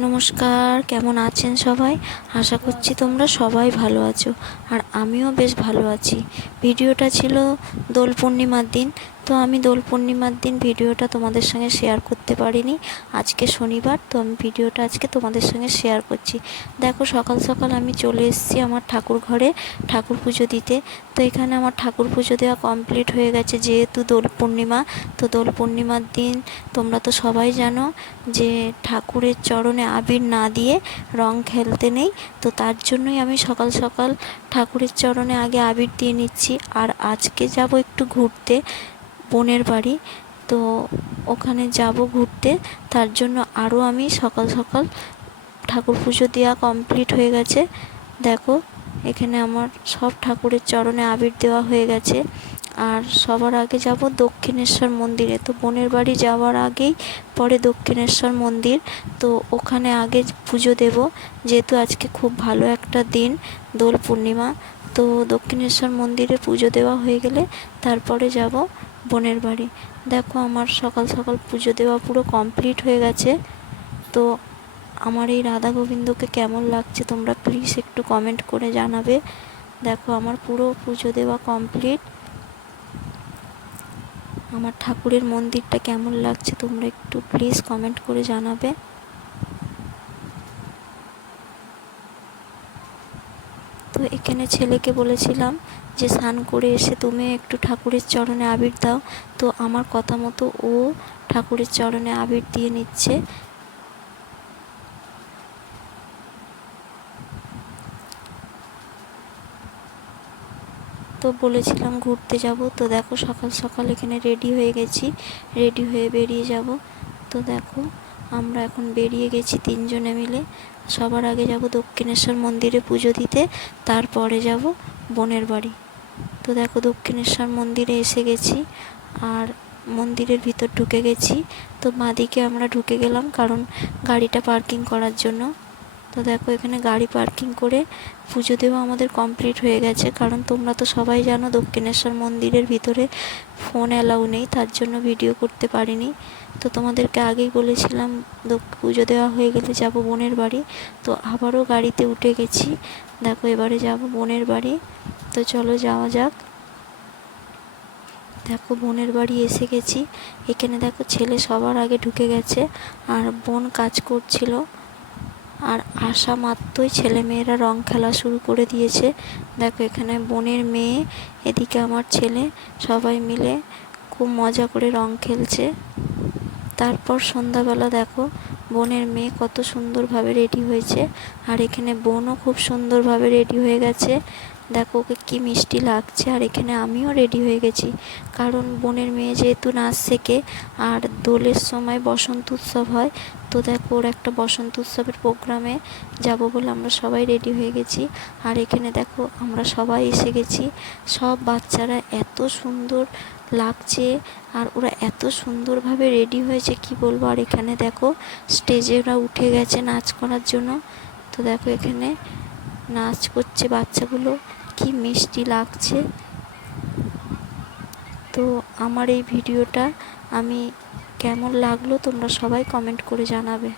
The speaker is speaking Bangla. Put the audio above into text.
নমস্কার, কেমন আছেন সবাই? আশা করছি তোমরা সবাই ভালো আছো, আর আমিও বেশ ভালো আছি। ভিডিওটা ছিল দোল পূর্ণিমার দিন, তো আমি দোল পূর্ণিমার দিন ভিডিওটা তোমাদের সঙ্গে শেয়ার করতে পারিনি। আজকে শনিবার, তো আমি ভিডিওটা আজকে তোমাদের সঙ্গে শেয়ার করছি। দেখো, সকাল সকাল আমি চলে এসেছি আমার ঠাকুর ঘরে ঠাকুর পুজো দিতে। তো এখানে আমার ঠাকুর পুজো দেওয়া কমপ্লিট হয়ে গেছে, যেহেতু দোল পূর্ণিমা। তো দোল পূর্ণিমার দিন তোমরা তো সবাই জানো যে ঠাকুরের চরণে আবির না দিয়ে রং খেলতে নেই। তো তার জন্যই আমি সকাল সকাল ঠাকুরের চরণে আগে আবির দিয়ে নিচ্ছি। আর আজকে যাব একটু ঘুরতে বোনের বাড়ি, তো ওখানে যাব ঘুরতে। তার জন্য আরও আমি সকাল সকাল ঠাকুর পুজো দেওয়া কমপ্লিট হয়ে গেছে। দেখো, এখানে আমার সব ঠাকুরের চরণে আবির দেওয়া হয়ে গেছে। আর সবার আগে যাব দক্ষিণেশ্বর মন্দিরে। তো বোনের বাড়ি যাওয়ার আগেই পরে দক্ষিণেশ্বর মন্দির, তো ওখানে আগে পুজো দেব, যেহেতু আজকে খুব ভালো একটা দিন, দোল পূর্ণিমা। তো দক্ষিণেশ্বর মন্দিরে পুজো দেওয়া হয়ে গেলে তারপরে যাব বোনের বাড়ি। দেখো, আমার সকাল সকাল পুজো দেওয়া পুরো কমপ্লিট হয়ে গেছে। তো আমার এই রাধা গোবিন্দকে কেমন লাগছে তোমরা প্লিজ একটু কমেন্ট করে জানাবে। দেখো, আমার পুরো পুজো দেওয়া কমপ্লিট। আমার ঠাকুরের মন্দিরটা কেমন লাগছে তোমরা একটু প্লিজ কমেন্ট করে জানাবে। তো এখানে ছেলেকে বলেছিলাম যে স্নান করে এসে তুমি একটু ঠাকুরের চরণে আবির দাও। তো আমার কথা মতো ও ঠাকুরের চরণে আবির দিয়ে নিচ্ছে। তো বলেছিলাম ঘুরতে যাব, তো দেখো সকাল সকাল এখানে রেডি হয়ে গেছি, রেডি হয়ে বেরিয়ে যাব। তো দেখো, আমরা এখন বেরিয়ে গেছি তিনজনে মিলে। সবার আগে যাব দক্ষিণেশ্বর মন্দিরে পুজো দিতে, তারপরে যাব বোনের বাড়ি। তো দেখো, দক্ষিণেশ্বর মন্দিরে এসে গেছি আর মন্দিরের ভিতর ঢুকে গেছি। তো বাঁদিকে আমরা ঢুকে গেলাম কারণ গাড়িটা পার্কিং করার জন্য। তো দেখো, এখানে গাড়ি পার্কিং করে পুজো দেওয়া আমাদের কমপ্লিট হয়ে গেছে, কারণ তোমরা তো সবাই জানো দক্ষিণেশ্বর মন্দিরের ভিতরে ফোন অ্যালাউ নেই, তার জন্য ভিডিও করতে পারিনি। তো তোমাদেরকে আগেই বলেছিলাম পুজো দেওয়া হয়ে গেলে যাব বোনের বাড়ি। তো আবারও গাড়িতে উঠে গেছি। দেখো, এবারে যাব বোনের বাড়ি। তো চলো যাওয়া যাক। দেখো, বোনের বাড়ি এসে গেছি। এখানে দেখো, ছেলে সবার আগে ঢুকে গেছে আর বোন কাজ করছিল। আর আসা মাত্রই ছেলেমেয়েরা রং খেলা শুরু করে দিয়েছে। দেখো, এখানে বোনের মেয়ে, এদিকে আমার ছেলে, সবাই মিলে খুব মজা করে রং খেলছে। তারপর সন্ধ্যাবেলা দেখো, বোনের মেয়ে কত সুন্দরভাবে রেডি হয়েছে, আর এখানে বোনও খুব সুন্দরভাবে রেডি হয়ে গেছে। দেখো, ওকে কি মিষ্টি লাগছে। আর এখানে আমিও রেডি হয়ে গেছি, কারণ বোনের মেয়ে যেহেতু নাচ শেখে আর দোলের সময় বসন্ত উৎসব হয়। তো দেখো, ওর একটা বসন্ত উৎসবের প্রোগ্রামে যাব বলে আমরা সবাই রেডি হয়ে গেছি। আর এখানে দেখো, আমরা সবাই এসে গেছি। সব বাচ্চারা এত সুন্দর লাগছে আর ওরা এত সুন্দরভাবে রেডি হয়েছে কি বলবো। আর এখানে দেখো, স্টেজে ওরা উঠে গেছে নাচ করার জন্য। তো দেখো, এখানে নাচ করছে বাচ্চাগুলো, কি মিষ্টি লাগছে। তো আমার এই ভিডিওটা আমি কেমন লাগলো তোমরা সবাই কমেন্ট করে জানাবে।